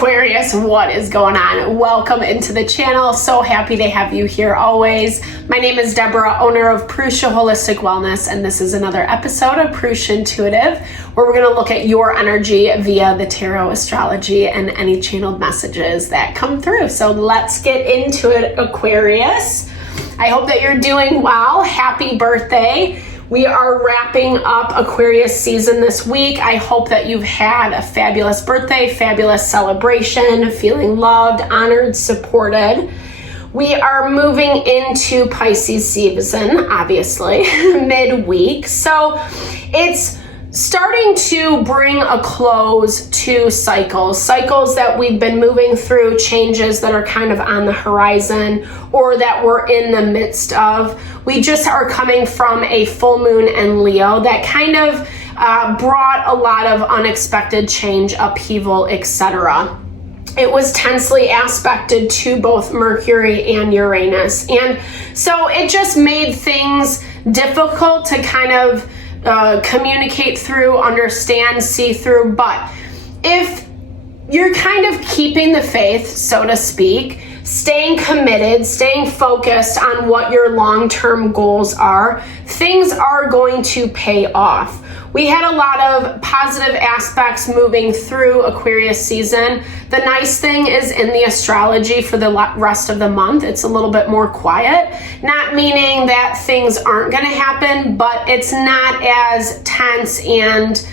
Aquarius, what is going on? Welcome into the channel. So happy to have you here always. My name is Deborah, owner of Purusha Holistic Wellness, and this is another episode of Purusha Intuitive, where we're going to look at your energy via the tarot, astrology, and any channeled messages that come through. So let's get into it, Aquarius. I hope that you're doing well. Happy birthday. We are wrapping up Aquarius season this week. I hope that you've had a fabulous birthday, fabulous celebration, feeling loved, honored, supported. We are moving into Pisces season, obviously, midweek. So it's starting to bring a close to cycles that we've been moving through, changes that are kind of on the horizon or that we're in the midst of. We just are coming from a full moon in Leo that kind of brought a lot of unexpected change, upheaval, etc. It was tensely aspected to both Mercury and Uranus. And so it just made things difficult to kind of communicate through, understand, see through. But if you're kind of keeping the faith, so to speak, staying committed, staying focused on what your long-term goals are, things are going to pay off. We had a lot of positive aspects moving through Aquarius season. The nice thing is in the astrology for the rest of the month, it's a little bit more quiet. Not meaning that things aren't going to happen, but it's not as tense and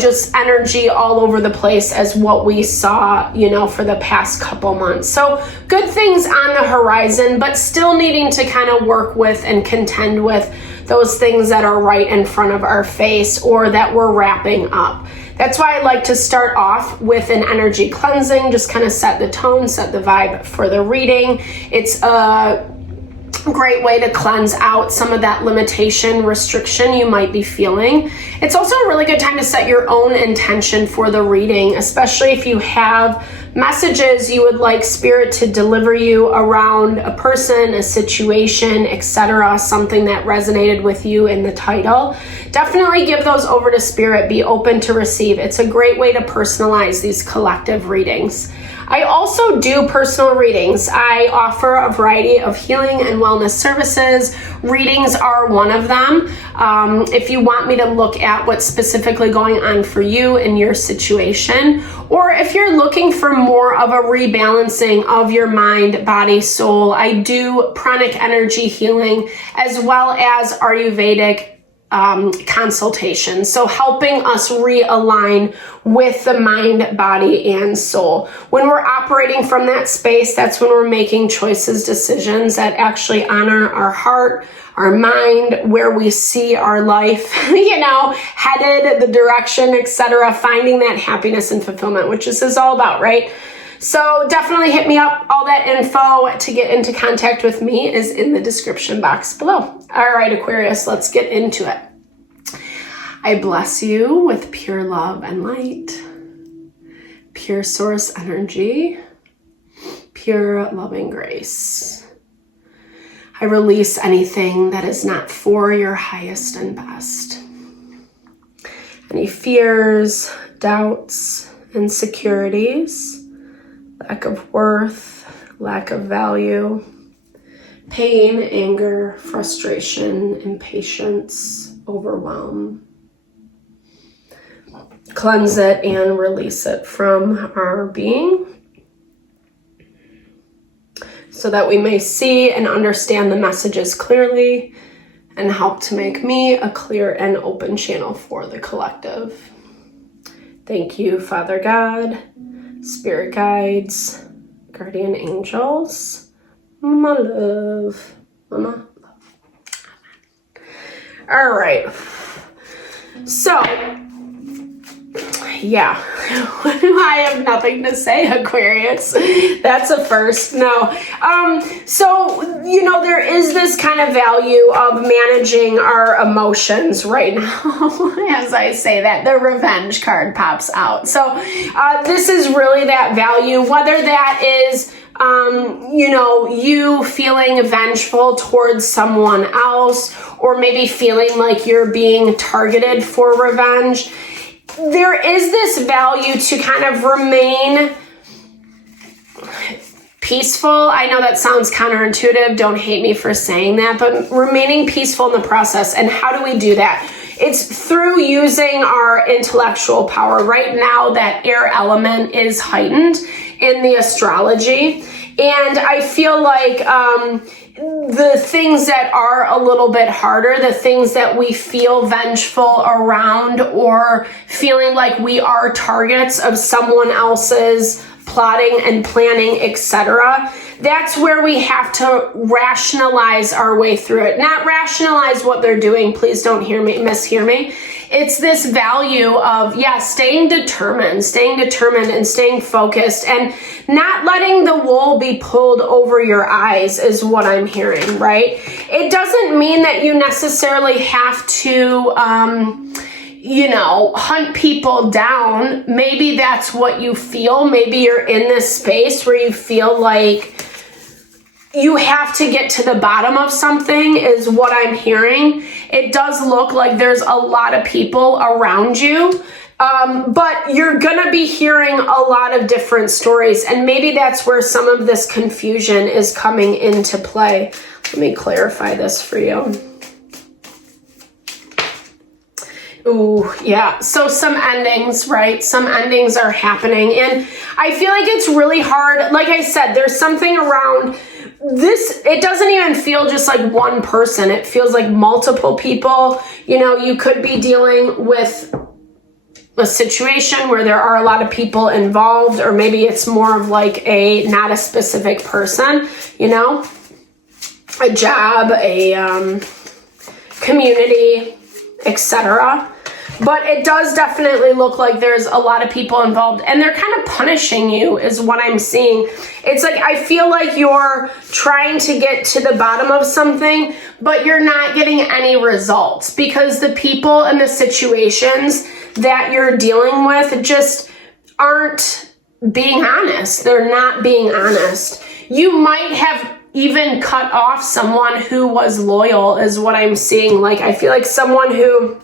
just energy all over the place as what we saw, for the past couple months. So good things on the horizon, but still needing to kind of work with and contend with those things that are right in front of our face or that we're wrapping up. That's why I like to start off with an energy cleansing, just kind of set the tone, set the vibe for the reading. It's a great way to cleanse out some of that limitation, restriction you might be feeling. It's also a really good time to set your own intention for the reading, especially if you have messages you would like spirit to deliver you around a person, a situation, etc., something that resonated with you in the title. Definitely give those over to spirit. Be open to receive. It's a great way to personalize these collective readings. I also do personal readings. I offer a variety of healing and wellness services. Readings are one of them. If you want me to look at what's specifically going on for you in your situation, or if you're looking for more of a rebalancing of your mind, body, soul, I do pranic energy healing as well as Ayurvedic consultation. So helping us realign with the mind, body, and soul. When we're operating from that space, that's when we're making choices, decisions that actually honor our heart, our mind, where we see our life, headed, the direction, etc., finding that happiness and fulfillment, which this is all about, right? So definitely hit me up. All that info to get into contact with me is in the description box below. All right, Aquarius, let's get into it. I bless you with pure love and light, pure source energy, pure loving grace. I release anything that is not for your highest and best. Any fears, doubts, insecurities, lack of worth, lack of value, pain, anger, frustration, impatience, overwhelm. Cleanse it and release it from our being so that we may see and understand the messages clearly and help to make me a clear and open channel for the collective. Thank you, Father God, Spirit guides, guardian angels, Mama love, Mama love. All right. So, yeah, I have nothing to say, Aquarius. That's a first. No. So, there is this kind of value of managing our emotions right now. As I say that, the revenge card pops out. So, this is really that value, whether that is you feeling vengeful towards someone else, or maybe feeling like you're being targeted for revenge. There is this value to kind of remain peaceful. I know that sounds counterintuitive. Don't hate me for saying that, but remaining peaceful in the process. And how do we do that? It's through using our intellectual power. Right now, that air element is heightened in the astrology. And I feel like the things that are a little bit harder, the things that we feel vengeful around or feeling like we are targets of someone else's plotting and planning, etc., that's where we have to rationalize our way through it. Not rationalize what they're doing. Please don't mishear me. It's this value of, staying determined and staying focused and not letting the wool be pulled over your eyes is what I'm hearing, right? It doesn't mean that you necessarily have to, hunt people down. Maybe that's what you feel. Maybe you're in this space where you feel like you have to get to the bottom of something is what I'm hearing. It does look like there's a lot of people around you, but you're going to be hearing a lot of different stories. And maybe that's where some of this confusion is coming into play. Let me clarify this for you. Ooh, yeah. So some endings, right? Some endings are happening. And I feel like it's really hard. Like I said, there's something around this. It doesn't even feel just like one person. It feels like multiple people. You could be dealing with a situation where there are a lot of people involved, or maybe it's more of like not a specific person, a job, a community, etc. But it does definitely look like there's a lot of people involved, and they're kind of punishing you is what I'm seeing. It's like, I feel like you're trying to get to the bottom of something, but you're not getting any results because the people and the situations that you're dealing with just aren't being honest. They're not being honest. You might have even cut off someone who was loyal is what I'm seeing. Like, I feel like someone who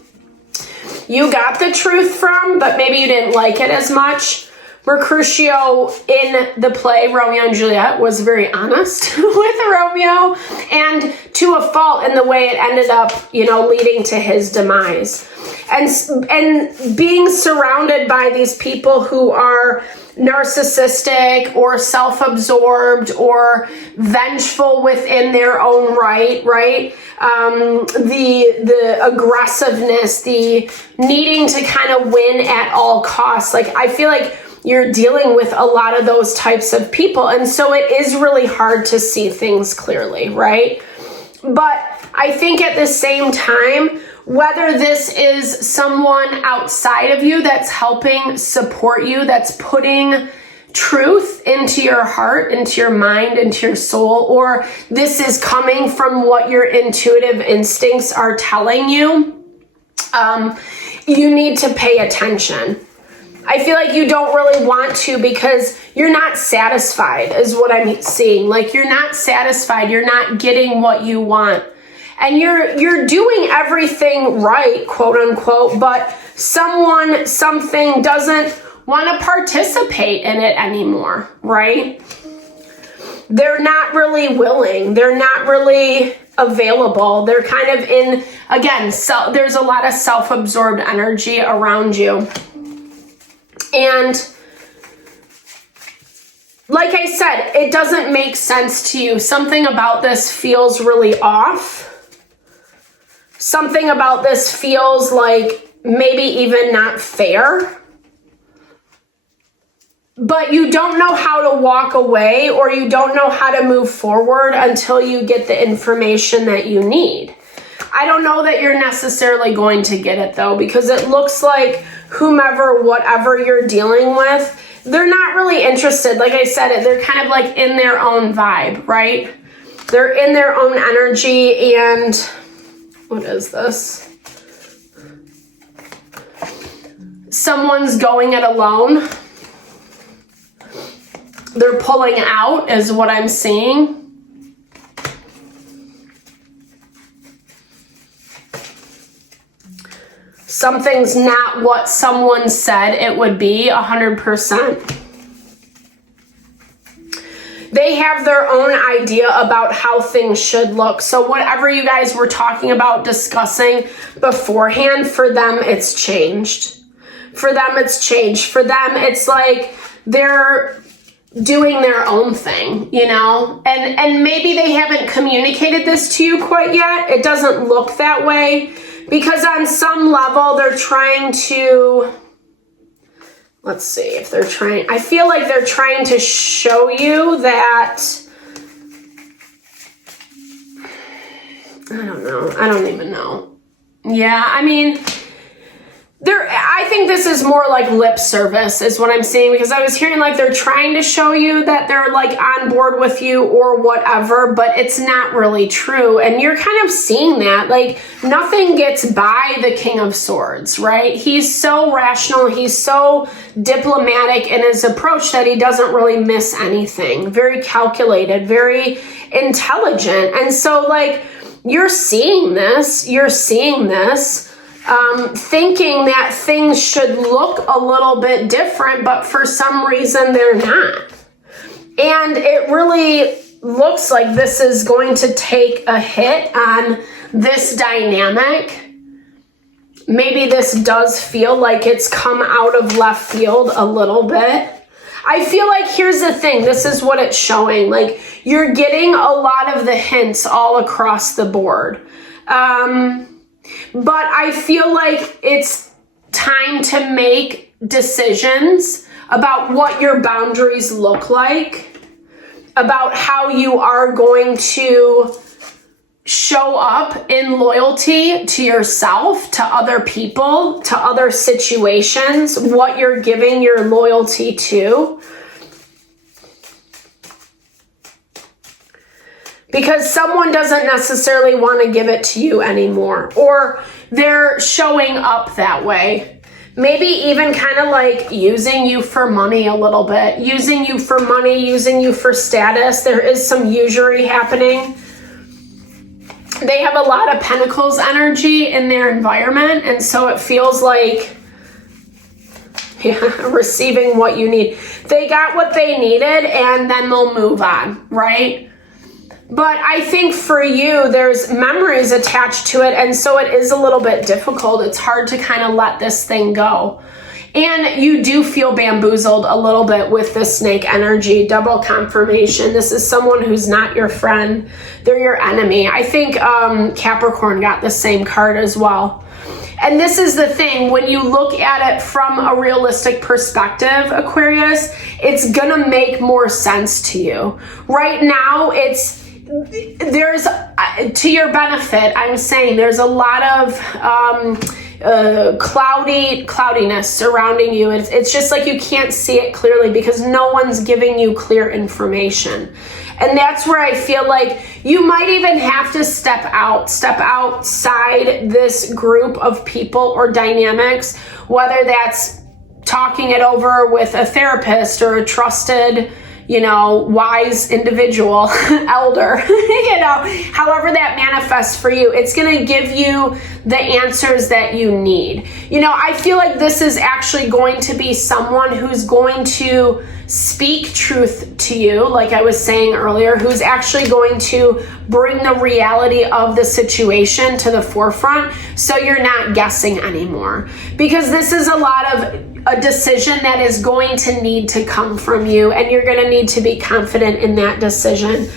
you got the truth from, but maybe you didn't like it as much. Mercutio in the play Romeo and Juliet was very honest with Romeo, and to a fault in the way it ended up, leading to his demise. And being surrounded by these people who are narcissistic or self-absorbed or vengeful within their own right? The aggressiveness, the needing to kind of win at all costs. Like, I feel like you're dealing with a lot of those types of people. And so it is really hard to see things clearly, right? But I think at the same time, whether this is someone outside of you that's helping support you, that's putting truth into your heart, into your mind, into your soul, or this is coming from what your intuitive instincts are telling you, you need to pay attention. I feel like you don't really want to because you're not satisfied is what I'm seeing. Like, you're not satisfied. You're not getting what you want. And you're doing everything right, quote unquote, but something doesn't want to participate in it anymore, right? They're not really willing. They're not really available. They're kind of in, again, there's a lot of self-absorbed energy around you. And like I said, it doesn't make sense to you. Something about this feels really off. Something about this feels like maybe even not fair. But you don't know how to walk away, or you don't know how to move forward until you get the information that you need. I don't know that you're necessarily going to get it though, because it looks like whomever, whatever you're dealing with, they're not really interested. Like I said, they're kind of like in their own vibe, right? They're in their own energy. And what is this? Someone's going it alone. They're pulling out is what I'm seeing. Something's not what someone said it would be 100%. They they have their own idea about how things should look. So whatever you guys were talking about discussing beforehand, for them, it's changed. For them, it's changed. For them, it's like they're doing their own thing, you know? And maybe they haven't communicated this to you quite yet. It doesn't look that way because on some level they're trying to, let's see if they're trying, I feel like they're trying to show you that, I don't know. I don't even know. Yeah, I mean, I think this is more like lip service is what I'm saying, because I was hearing like they're trying to show you that they're like on board with you or whatever, but it's not really true. And you're kind of seeing that, like nothing gets by the King of Swords, right? He's so rational. He's so diplomatic in his approach that he doesn't really miss anything. Very calculated, very intelligent. And so like you're seeing this, thinking that things should look a little bit different, but for some reason they're not. And it really looks like this is going to take a hit on this dynamic. Maybe this does feel like it's come out of left field a little bit. I feel like, here's the thing, this is what it's showing. Like, you're getting a lot of the hints all across the board. But I feel like it's time to make decisions about what your boundaries look like, about how you are going to show up in loyalty to yourself, to other people, to other situations, what you're giving your loyalty to. Because someone doesn't necessarily want to give it to you anymore, or they're showing up that way. Maybe even kind of like using you for money a little bit, using you for money, using you for status. There is some usury happening. They have a lot of Pentacles energy in their environment, and so it feels like receiving what you need. They got what they needed, and then they'll move on, right? But I think for you, there's memories attached to it, and so it is a little bit difficult. It's hard to kind of let this thing go. And you do feel bamboozled a little bit with this snake energy, double confirmation. This is someone who's not your friend. They're your enemy. I think Capricorn got the same card as well. And this is the thing, when you look at it from a realistic perspective, Aquarius, it's gonna make more sense to you. Right now, there's, to your benefit, I'm saying there's a lot of cloudiness surrounding you. It's just like you can't see it clearly because no one's giving you clear information. And that's where I feel like you might even have to step outside this group of people or dynamics, whether that's talking it over with a therapist or a trusted, wise individual, elder, however that manifests for you, it's going to give you the answers that you need. I feel like this is actually going to be someone who's going to speak truth to you, like I was saying earlier, who's actually going to bring the reality of the situation to the forefront so you're not guessing anymore. Because this is a lot of a decision that is going to need to come from you, and you're going to need to be confident in that decision,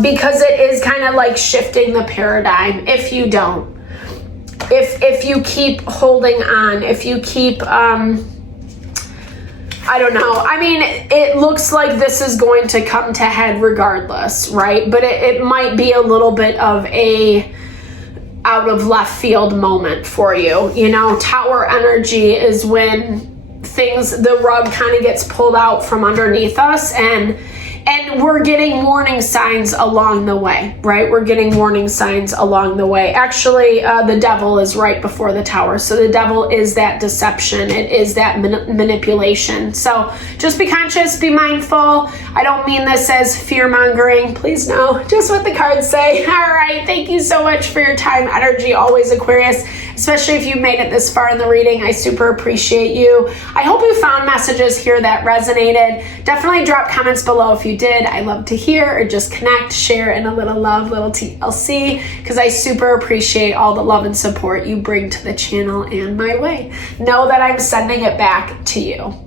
because it is kind of like shifting the paradigm. If you don't, if you keep holding on, if you keep I don't know. I mean, it looks like this is going to come to head regardless, right? But it might be a little bit of a out of left field moment for you. Tower energy is when the rug kind of gets pulled out from underneath us, and we're getting warning signs along the way, right? We're getting warning signs along the way. Actually, the devil is right before the tower. So the devil is that deception. It is that manipulation. So just be conscious, be mindful. I don't mean this as fear-mongering. Please no, just what the cards say. All right, thank you so much for your time, energy, always, Aquarius, especially if you made it this far in the reading. I super appreciate you. I hope you found messages here that resonated. Definitely drop comments below if you you did, I love to hear, or just connect, share in a little love, little TLC, because I super appreciate all the love and support you bring to the channel and my way. Know that I'm sending it back to you.